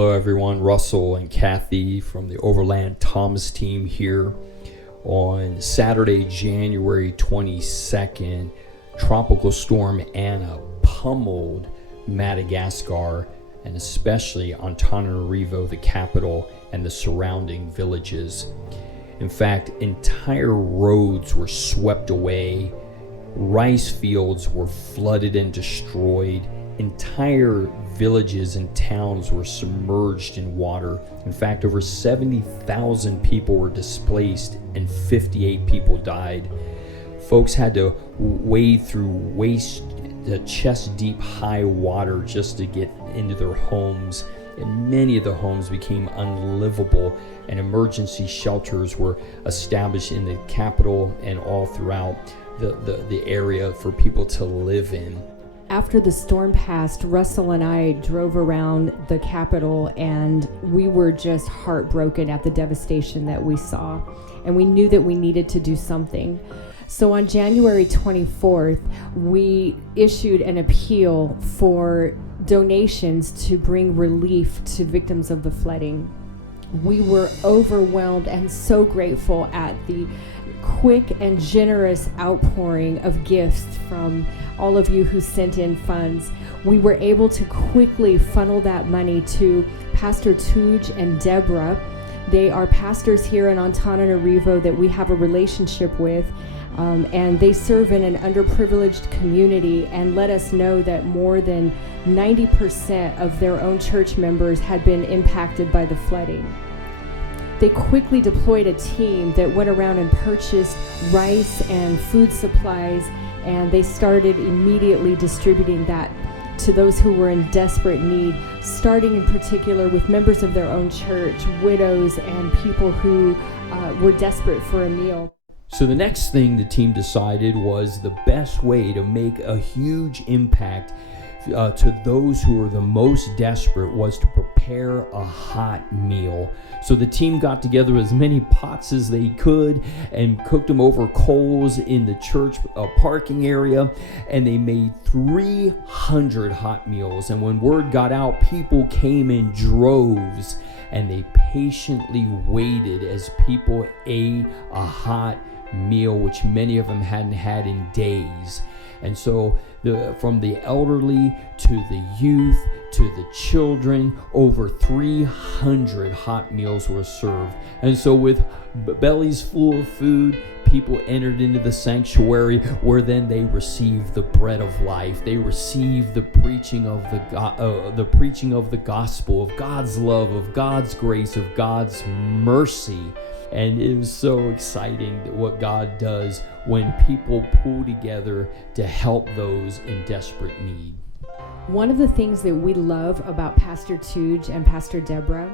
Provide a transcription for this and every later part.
Hello everyone, Russell and Kathi from the Overland Thomas team here. On Saturday, January 22nd, Tropical Storm Anna pummeled Madagascar and especially Antananarivo, the capital, and the surrounding villages. In fact, entire roads were swept away, rice fields were flooded and destroyed, entire villages and towns were submerged in water. In fact, over 70,000 people were displaced and 58 people died. Folks had to wade through chest-deep high water just to get into their homes, and many of the homes became unlivable, and emergency shelters were established in the capital and all throughout the area for people to live in. After the storm passed, Russell and I drove around the capital, and we were just heartbroken at the devastation that we saw, and we knew that we needed to do something. So on January 24th, we issued an appeal for donations to bring relief to victims of the flooding. We were overwhelmed and so grateful at the quick and generous outpouring of gifts from all of you who sent in funds. We were able to quickly funnel that money to Pastor Tuj and Deborah. They are pastors here in Antananarivo that we have a relationship with, and they serve in an underprivileged community and let us know that more than 90% of their own church members had been impacted by the flooding. They quickly deployed a team that went around and purchased rice and food supplies, and they started immediately distributing that to those who were in desperate need, starting in particular with members of their own church, widows, and people who were desperate for a meal. So the next thing the team decided was the best way to make a huge impact to those who were the most desperate was to prepare a hot meal. So the team got together as many pots as they could and cooked them over coals in the church parking area, and they made 300 hot meals. And when word got out, people came in droves, and they patiently waited as people ate a hot meal, which many of them hadn't had in days. And so from the elderly to the youth to the children, over 300 hot meals were served. And so with bellies full of food, people entered into the sanctuary, where then they received the bread of life. They received the preaching of the gospel, of God's love, of God's grace, of God's mercy. And it was so exciting what God does when people pull together to help those in desperate need. One of the things that we love about Pastor Tuj and Pastor Deborah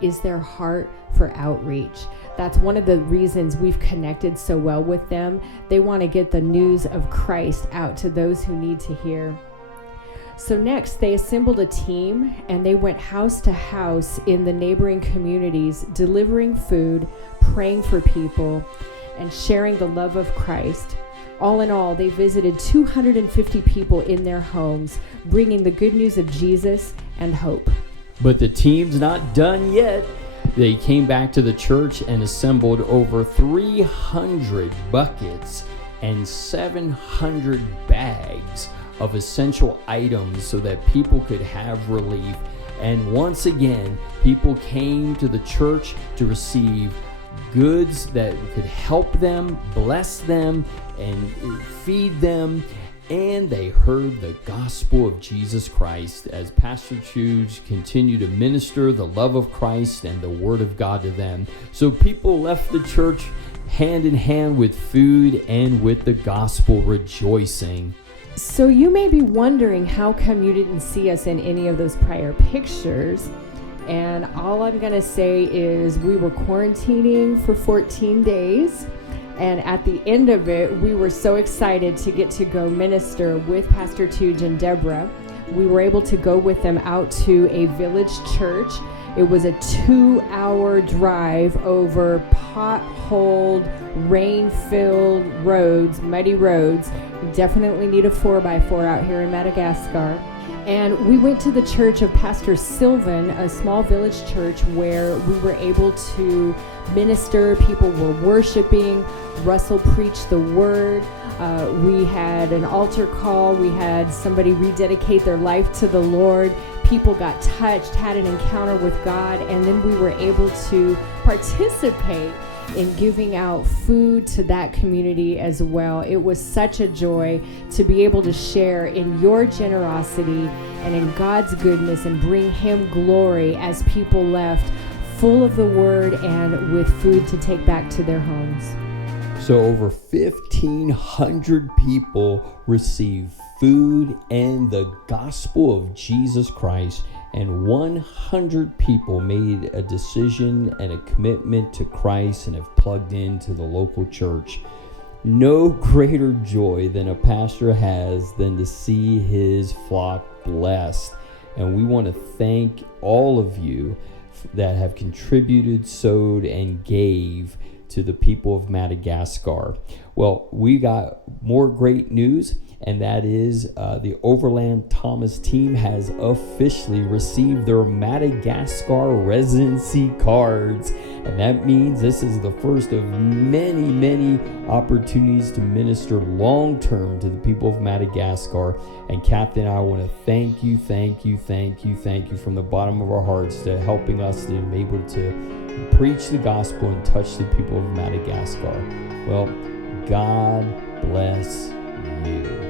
is their heart for outreach. That's one of the reasons we've connected so well with them. They want to get the news of Christ out to those who need to hear. So next, they assembled a team and they went house to house in the neighboring communities, delivering food, praying for people, and sharing the love of Christ. All in all, they visited 250 people in their homes, bringing the good news of Jesus and hope. But the team's not done yet. They came back to the church and assembled over 300 buckets and 700 bags of essential items so that people could have relief. And once again, people came to the church to receive goods that could help them, bless them, and feed them. And they heard the gospel of Jesus Christ as Pastor Tuj continued to minister the love of Christ and the word of God to them. So people left the church hand in hand with food and with the gospel, rejoicing. So you may be wondering, how come you didn't see us in any of those prior pictures? And all I'm going to say is we were quarantining for 14 days. And at the end of it, we were so excited to get to go minister with Pastor Tuj and Deborah. We were able to go with them out to a village church. It was a 2-hour drive over potholed, rain-filled roads, muddy roads. You definitely need a 4x4 out here in Madagascar. And we went to the church of Pastor Sylvan, a small village church where we were able to minister. People were worshiping. Russell preached the word. We had an altar call. We had somebody rededicate their life to the Lord. People got touched, had an encounter with God, and then we were able to participate in giving out food to that community as well. It was such a joy to be able to share in your generosity and in God's goodness and bring Him glory as people left full of the word and with food to take back to their homes. So over 1,500 people received food and the gospel of Jesus Christ, and 100 people made a decision and a commitment to Christ and have plugged into the local church. No greater joy than a pastor has than to see his flock blessed. And we want to thank all of you that have contributed, sowed, and gave to the people of Madagascar. Well, we got more great news, and that is the Overland Thomas team has officially received their Madagascar residency cards. And that means this is the first of many, many opportunities to minister long-term to the people of Madagascar. And Kathi and I want to thank you from the bottom of our hearts to helping us to be able to preach the gospel and touch the people of Madagascar. Well, God bless you.